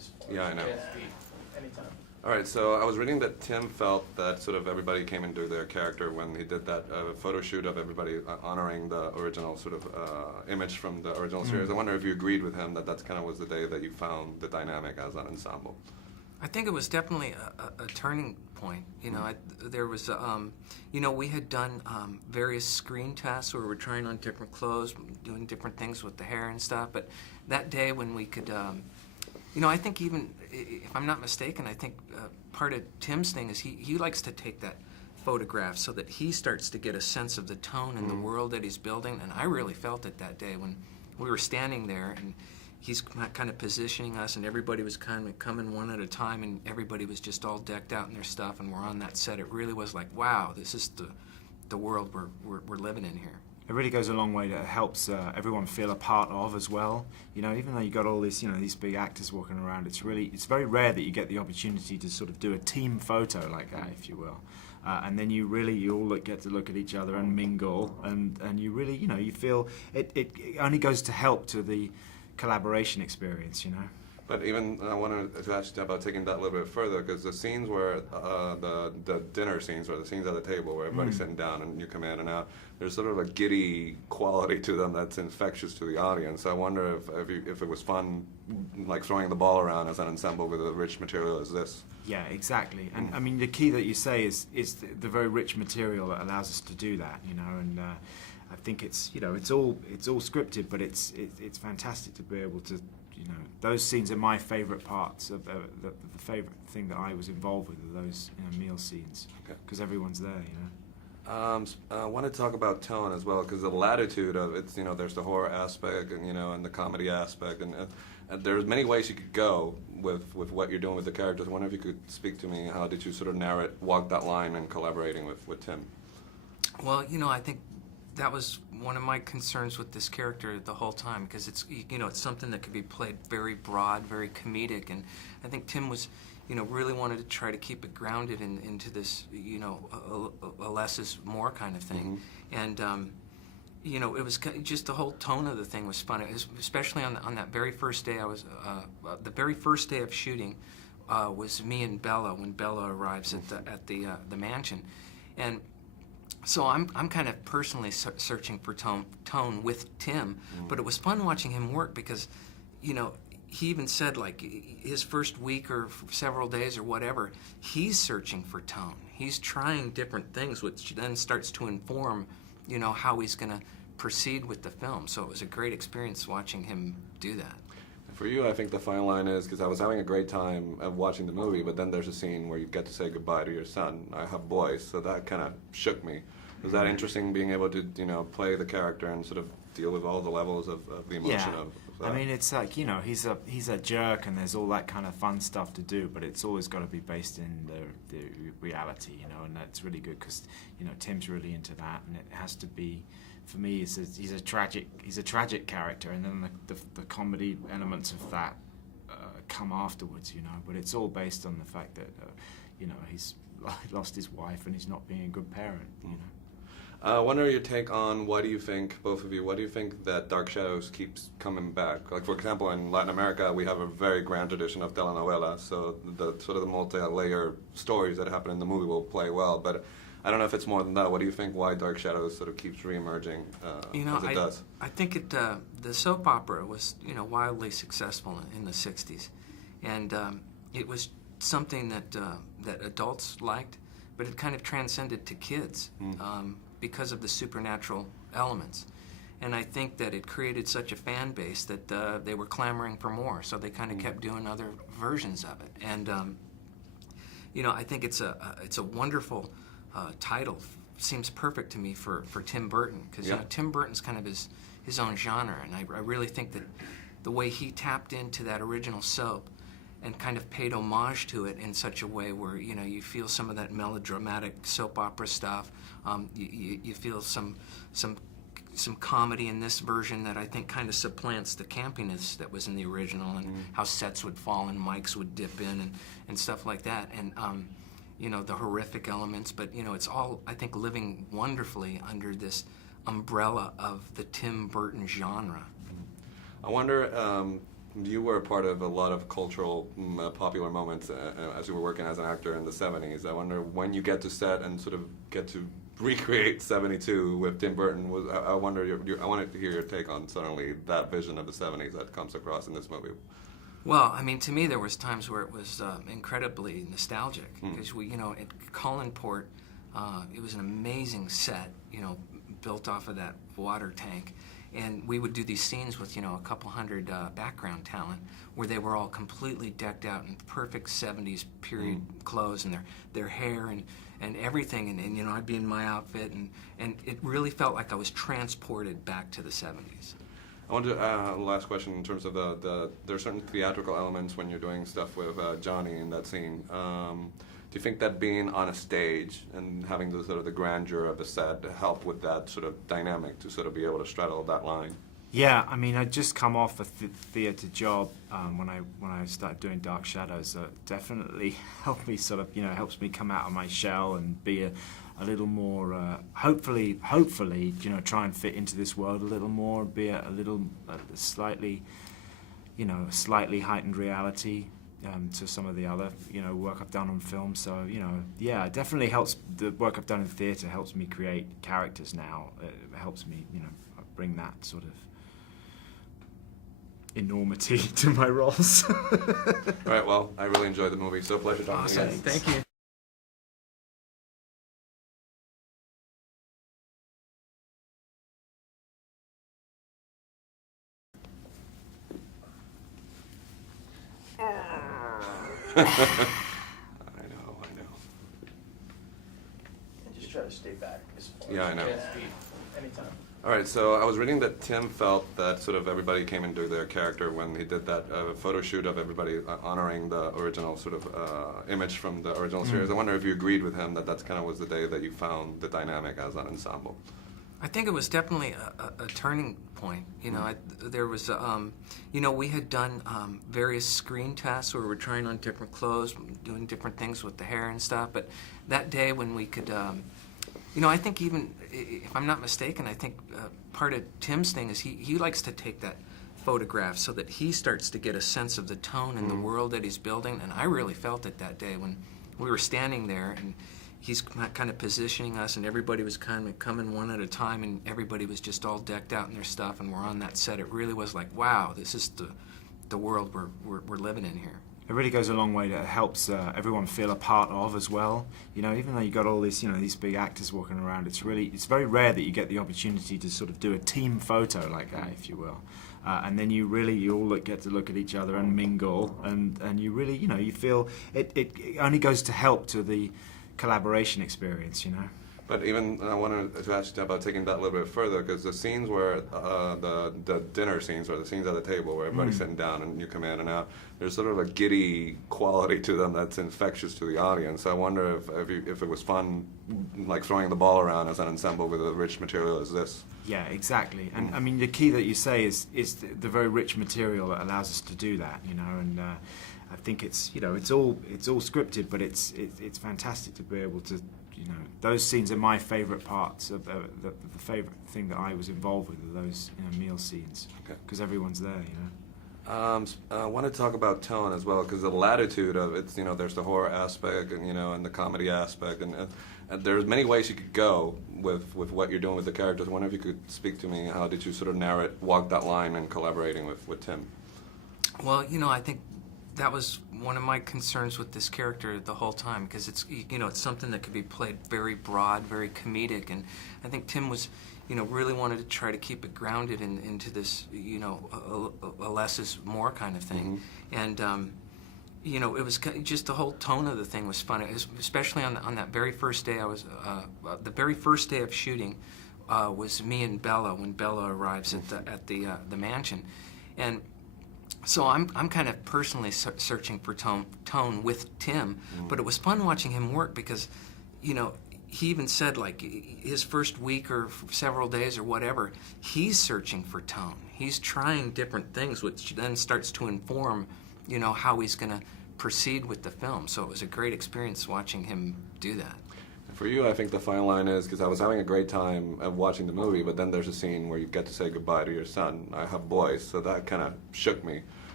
Yeah, I know. Anytime. All right, so I was reading that Tim felt that sort of everybody came into their character when he did that photo shoot of everybody honoring the original sort of image from the original series. I wonder if you agreed with him that that's kind of was the day that you found the dynamic as an ensemble. I think it was definitely a turning point. You know, there was, you know, we had done various screen tests where we were trying on different clothes, doing different things with the hair and stuff. But that day when we could, you know, I think even, if I'm not mistaken, I think part of Tim's thing is he likes to take that photograph so that he starts to get a sense of the tone and the world that he's building. And I really felt it that day when we were standing there and he's kind of positioning us, and everybody was kind of coming one at a time, and everybody was just all decked out in their stuff, and we're on that set. It really was like, wow, this is the world we're living in here. It really goes a long way. That helps everyone feel a part of as well. You know, even though you got all this, you know, these big actors walking around, it's very rare that you get the opportunity to sort of do a team photo like that, if you will. And then you all get to look at each other and mingle, and you really, you know, you feel it only goes to help to the collaboration experience, you know. But even I wanted to ask you about taking that a little bit further, because the scenes where the dinner scenes, or the scenes at the table where everybody's sitting down and you come in and out, there's sort of a giddy quality to them that's infectious to the audience. I wonder if it was fun, like throwing the ball around as an ensemble with a rich material as this. Yeah, exactly. And I mean, the key that you say is the very rich material that allows us to do that, you know. And I think it's, you know, it's all scripted, but it's fantastic to be able to, you know, those scenes are my favourite parts of the favourite thing that I was involved with, are those, you know, meal scenes, because everyone's there, you know. I want to talk about tone as well, because the latitude of it, you know, there's the horror aspect, and, you know, and the comedy aspect, and there's many ways you could go with what you're doing with the characters. I wonder if you could speak to me, how did you sort of walk that line in collaborating with Tim? Well, you know, I think that was one of my concerns with this character the whole time, because it's, you know, it's something that could be played very broad, very comedic, and I think Tim was, you know, really wanted to try to keep it grounded into this, you know, a less is more kind of thing. And you know, it was just the whole tone of the thing was fun. It was, especially on that very first day. The very first day of shooting was me and Bella, when Bella arrives at the mansion, and so I'm kind of personally searching for tone with Tim, but it was fun watching him work, because, you know, he even said, like, his first week or several days or whatever, he's searching for tone. He's trying different things, which then starts to inform, you know, how he's going to proceed with the film. So it was a great experience watching him do that. For you, I think the fine line is, because I was having a great time watching the movie, but then there's a scene where you get to say goodbye to your son. I have boys, so that kind of shook me. Was that interesting, being able to, you know, play the character and sort of deal with all the levels of the emotion of that? I mean, it's like, you know, he's a jerk, and there's all that kind of fun stuff to do, but it's always got to be based in the reality, you know, and that's really good, because, you know, Tim's really into that, and it has to be, for me, he's a tragic character, and then the comedy elements of that come afterwards, you know, but it's all based on the fact that, you know, he's lost his wife and he's not being a good parent, you know. I wonder your take on, why do you think, both of you, why do you think that Dark Shadows keeps coming back? Like, for example, in Latin America, we have a very grand tradition of telenovela, so the sort of the multi-layer stories that happen in the movie will play well, but I don't know if it's more than that. What do you think, why Dark Shadows sort of keeps re-emerging you know, as it does? I think the soap opera was, you know, wildly successful in the 60s, and it was something that adults liked, but it kind of transcended to kids. Because of the supernatural elements. And I think that it created such a fan base that they were clamoring for more, so they kind of kept doing other versions of it. And you know, I think it's a wonderful title. Seems perfect to me for Tim Burton, because you know, Tim Burton's kind of his own genre, and I really think that the way he tapped into that original soap and kind of paid homage to it in such a way where, you know, you feel some of that melodramatic soap opera stuff. You feel some comedy in this version that I think kind of supplants the campiness that was in the original, and how sets would fall and mics would dip in and stuff like that. And you know, the horrific elements, but you know, it's all, I think, living wonderfully under this umbrella of the Tim Burton genre. I wonder, you were a part of a lot of cultural, popular moments as you were working as an actor in the 70s. I wonder when you get to set and sort of get to recreate 72 with Tim Burton. I wonder, I wanted to hear your take on suddenly that vision of the 70s that comes across in this movie. Well, I mean, to me, there was times where it was incredibly nostalgic because we, at Collinport, it was an amazing set, built off of that water tank. And we would do these scenes with, a couple hundred background talent where they were all completely decked out in perfect 70s period clothes and their hair and everything. And I'd be in my outfit. And it really felt like I was transported back to the 70s. I want to last question in terms of there are certain theatrical elements when you're doing stuff with Jonny in that scene. Do you think that being on a stage and having the sort of the grandeur of a set helped with that sort of dynamic to sort of be able to straddle that line? Yeah, I mean, I'd just come off a theatre job when I started doing Dark Shadows. So it definitely helped me helps me come out of my shell and be a little more, hopefully, try and fit into this world a little more, be a slightly heightened reality to some of the other, work I've done on film. So, yeah, it definitely helps. The work I've done in theatre helps me create characters now. It helps me, bring that sort of enormity to my roles. All right, well, I really enjoyed the movie. So a pleasure talking to you. Awesome. Thank you. I know. And just try to stay back as far Yeah, as I know. you can. Anytime. All right, so I was reading that Tim felt that sort of everybody came into their character when he did that photo shoot of everybody honoring the original sort of image from the original series. I wonder if you agreed with him that that's kind of was the day that you found the dynamic as an ensemble. I think it was definitely a turning point. There was, we had done various screen tests where we were trying on different clothes, doing different things with the hair and stuff. But that day when we could, I think even, if I'm not mistaken, I think part of Tim's thing is he likes to take that photograph so that he starts to get a sense of the tone and the world that he's building. And I really felt it that day when we were standing there and he's kind of positioning us, and everybody was kind of coming one at a time, and everybody was just all decked out in their stuff, and we're on that set. It really was like, wow, this is the world we're living in here. It really goes a long way. That helps everyone feel a part of as well. Even though you got all this, these big actors walking around, it's very rare that you get the opportunity to sort of do a team photo like that, if you will. And then you all get to look at each other and mingle, and you really, you feel it only goes to help to the collaboration experience, But even I wanted to ask you about taking that a little bit further, because the scenes where the dinner scenes or the scenes at the table where everybody's sitting down and you come in and out, there's sort of a giddy quality to them that's infectious to the audience. I wonder if it was fun, like throwing the ball around as an ensemble with a rich material as this. Yeah, exactly. And I mean, the key that you say is the very rich material that allows us to do that, and I think it's all scripted, but it's fantastic to be able to, those scenes are my favourite parts of the favourite thing that I was involved with are those meal scenes, because everyone's there, I want to talk about tone as well, because the latitude of it, there's the horror aspect and the comedy aspect, and there's many ways you could go with what you're doing with the characters. I wonder if you could speak to me, how did you sort of walk that line in collaborating with Tim? Well, I think that was one of my concerns with this character the whole time, because it's it's something that could be played very broad, very comedic, and I think Tim was really wanted to try to keep it grounded into this a less is more kind of thing, and it was just the whole tone of the thing was fun, especially on that very first day. I was the very first day of shooting was me and Bella when Bella arrives at the mansion, and so I'm kind of personally searching for tone with Tim, but it was fun watching him work because, he even said like his first week or several days or whatever, he's searching for tone. He's trying different things, which then starts to inform, how he's going to proceed with the film. So it was a great experience watching him do that. For you, I think the fine line is, because I was having a great time watching the movie, but then there's a scene where you get to say goodbye to your son. I have boys, so that kind of shook me.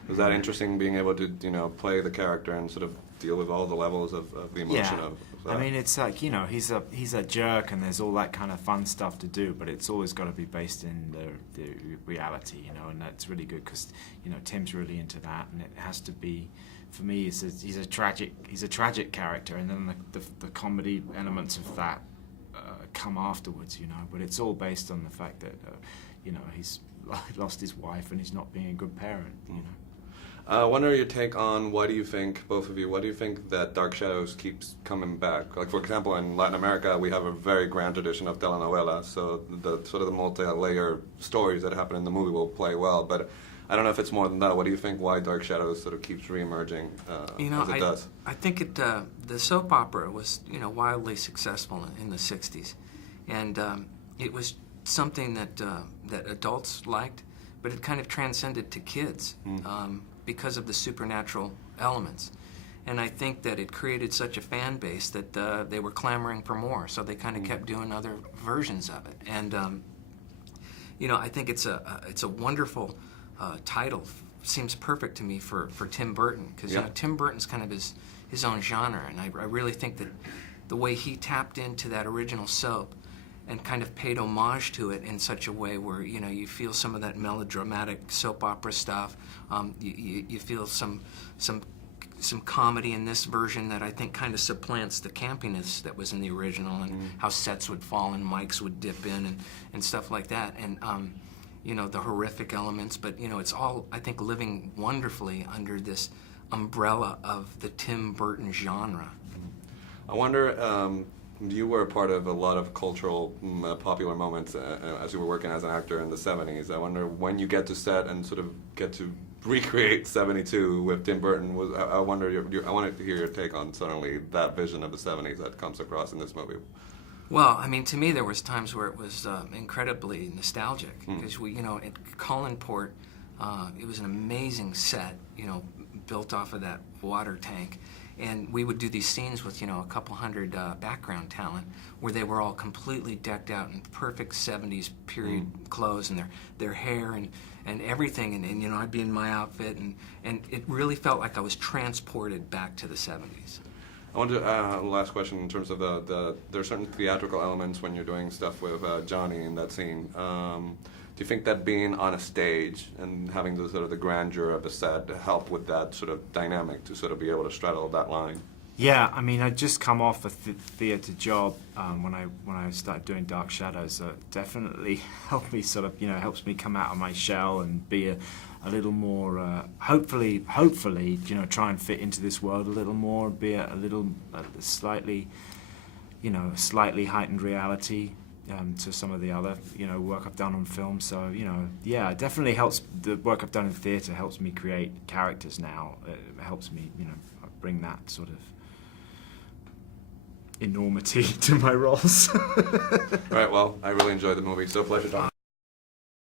Was that interesting, being able to, you know, play the character and sort of deal with all the levels of the emotion of that? I mean, it's like, you know, he's a jerk, and there's all that kind of fun stuff to do, but it's always got to be based in the reality, you know, and that's really good because, you know, Tim's really into that, and it has to be, for me, he's a tragic character, and then the comedy elements of that come afterwards, you know, but it's all based on the fact that, you know, he's lost his wife and he's not being a good parent, you know. I wonder your take on, why do you think, both of you, why do you think that Dark Shadows keeps coming back? Like, for example, in Latin America, we have a very grand tradition of telenovela, so the sort of the multi-layer stories that happen in the movie will play well, but I don't know if it's more than that. What do you think, why Dark Shadows sort of keeps re-emerging You know, as it does? I think the soap opera was, you know, wildly successful in the 60s, and it was something that adults liked, but it kind of transcended to kids. Because of the supernatural elements. And I think that it created such a fan base that they were clamoring for more, so they kind of kept doing other versions of it. And you know, I think it's a wonderful title. Seems perfect to me for Tim Burton, because you know, Tim Burton's kind of his own genre, and I really think that the way he tapped into that original soap and kind of paid homage to it in such a way where, you know, you feel some of that melodramatic soap opera stuff. You feel some comedy in this version that I think kind of supplants the campiness that was in the original, and how sets would fall and mics would dip in and stuff like that. And you know, the horrific elements, but you know, it's all, I think, living wonderfully under this umbrella of the Tim Burton genre. I wonder, you were a part of a lot of cultural, popular moments as you were working as an actor in the 70s. I wonder, when you get to set and sort of get to recreate 72 with Tim Burton, I wonder, I wanted to hear your take on suddenly that vision of the 70s that comes across in this movie. Well, I mean, to me, there was times where it was incredibly nostalgic, because we, you know, at Collinport, it was an amazing set, you know, built off of that water tank. And we would do these scenes with, you know, a couple hundred background talent, where they were all completely decked out in perfect 70s period clothes, and their hair and everything, and you know, I'd be in my outfit, and it really felt like I was transported back to the 70s. I want to last question in terms of there are certain theatrical elements when you're doing stuff with Jonny in that scene. Do you think that being on a stage and having the sort of the grandeur of the set helped with that sort of dynamic to sort of be able to straddle that line? Yeah, I mean, I'd just come off a theatre job when I started doing Dark Shadows. So it definitely helped me sort of, you know, helps me come out of my shell and be a little more, hopefully, you know, try and fit into this world a little more, be a slightly, you know, slightly heightened reality to some of the other, you know, work I've done on film. So, you know, yeah, it definitely helps. The work I've done in theatre helps me create characters now. It helps me, you know, bring that sort of enormity to my roles. All right, well, I really enjoyed the movie. So a pleasure talking.